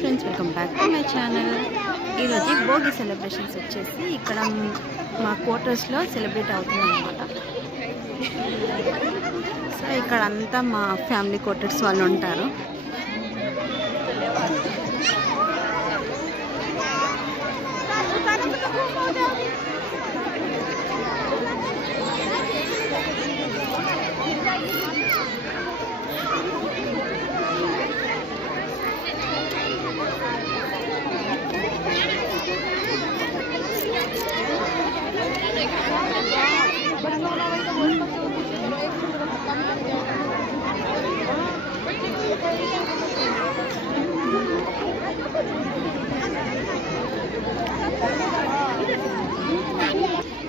Friends, welcome back to my channel. ఈరోజు Bhogi celebrations వచ్చేసి ఇక్కడ మా క్వార్టర్స్లో సెలబ్రేట్ అవుతుంది అనమాట. సో ఇక్కడ అంతా మా ఫ్యామిలీ క్వార్టర్స్ వాళ్ళు ఉంటారు.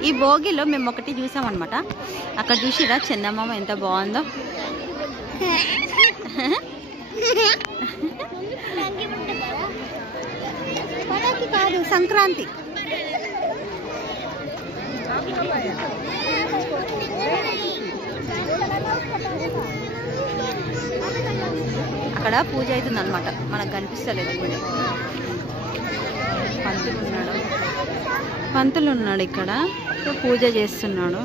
ఈ భోగిలో మేము ఒకటి చూసామన్నమాట. అక్కడ చూసిరా చందమామ ఎంత బాగుందో. కాదు, సంక్రాంతి. అక్కడ పూజ అవుతుంది అనమాట, మనకు కనిపిస్తలేదు. పంతులు ఉన్నాడు ఇక్కడ, పూజ చేస్తున్నాడు.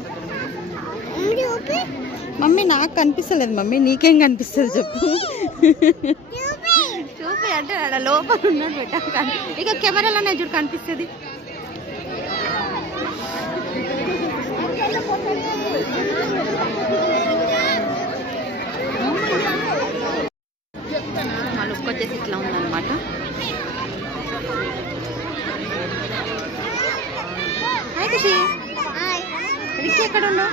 మమ్మీ నాకు కనిపిస్తలేదు. మమ్మీ నీకేం కనిపిస్తుంది చెప్పు. చూపి అంటే అక్కడ లోపల ఉన్నాడు పెట్ట. ఇక కెమెరాలోనే చూడు కనిపిస్తుంది. మా లుక్ వచ్చేసి ఇట్లా ఉందన్నమాట. ఎక్కడ ఉన్నావు?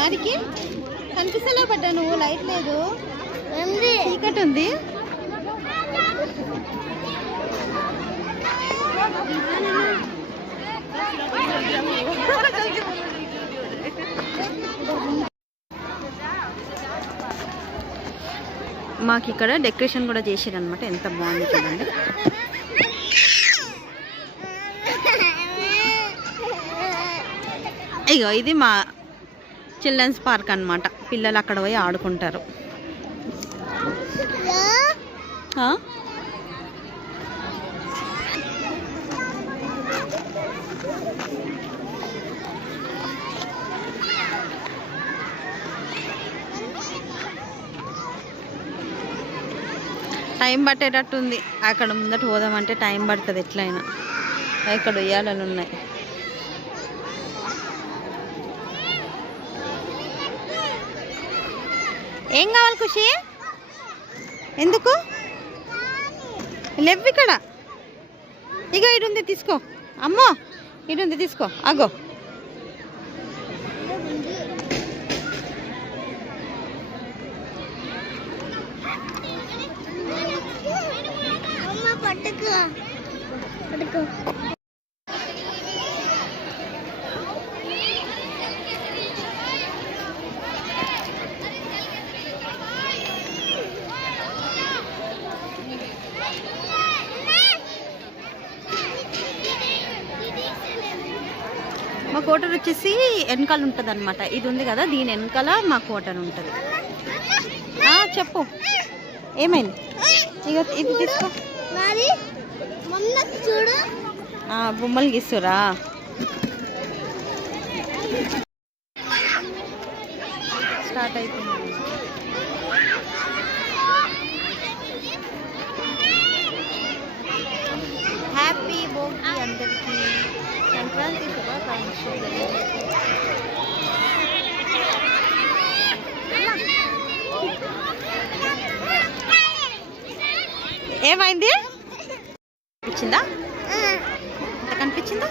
ఆడికి కనిపిస్తలే పడ్డా నువ్వు. లైట్ లేదు, చీకటి ఉంది. మాకు ఇక్కడ డెకరేషన్ కూడా చేసారనమాట. ఎంత బాగుంది చూడండి. ఇగో ఇది మా చిల్డ్రన్స్ పార్క్ అన్నమాట. పిల్లలు అక్కడ పోయి ఆడుకుంటారు. టైం పట్టేటట్టుంది. అక్కడ ముందట పోదామంటే టైం పడుతుంది ఎట్లయినా. ఇక్కడ ఉయ్యాలలు ఉన్నాయి. ఏం కావాలి ఖుషి? ఎందుకు లేవు ఇక్కడ? ఇగో ఇడుంది తీసుకో. అమ్మో ఇడుంది తీసుకో. అగో మా క్వార్టర్ వచ్చేసి వెనకాల ఉంటుంది అనమాట. ఇది ఉంది కదా, దీని వెనకాల మా క్వార్టర్ ఉంటుంది. చెప్పు ఏమైంది? ఇక ఇది తీసుకో. చూడు బొమ్మలు గీస్తురా. స్టార్ట్ అయిపోయింది. హ్యాపీ భోగి అందరికీ. సంక్రాంతి శుభాకాంక్షలు. ఏమైంది? కనిపించిందా? కనిపించిందా?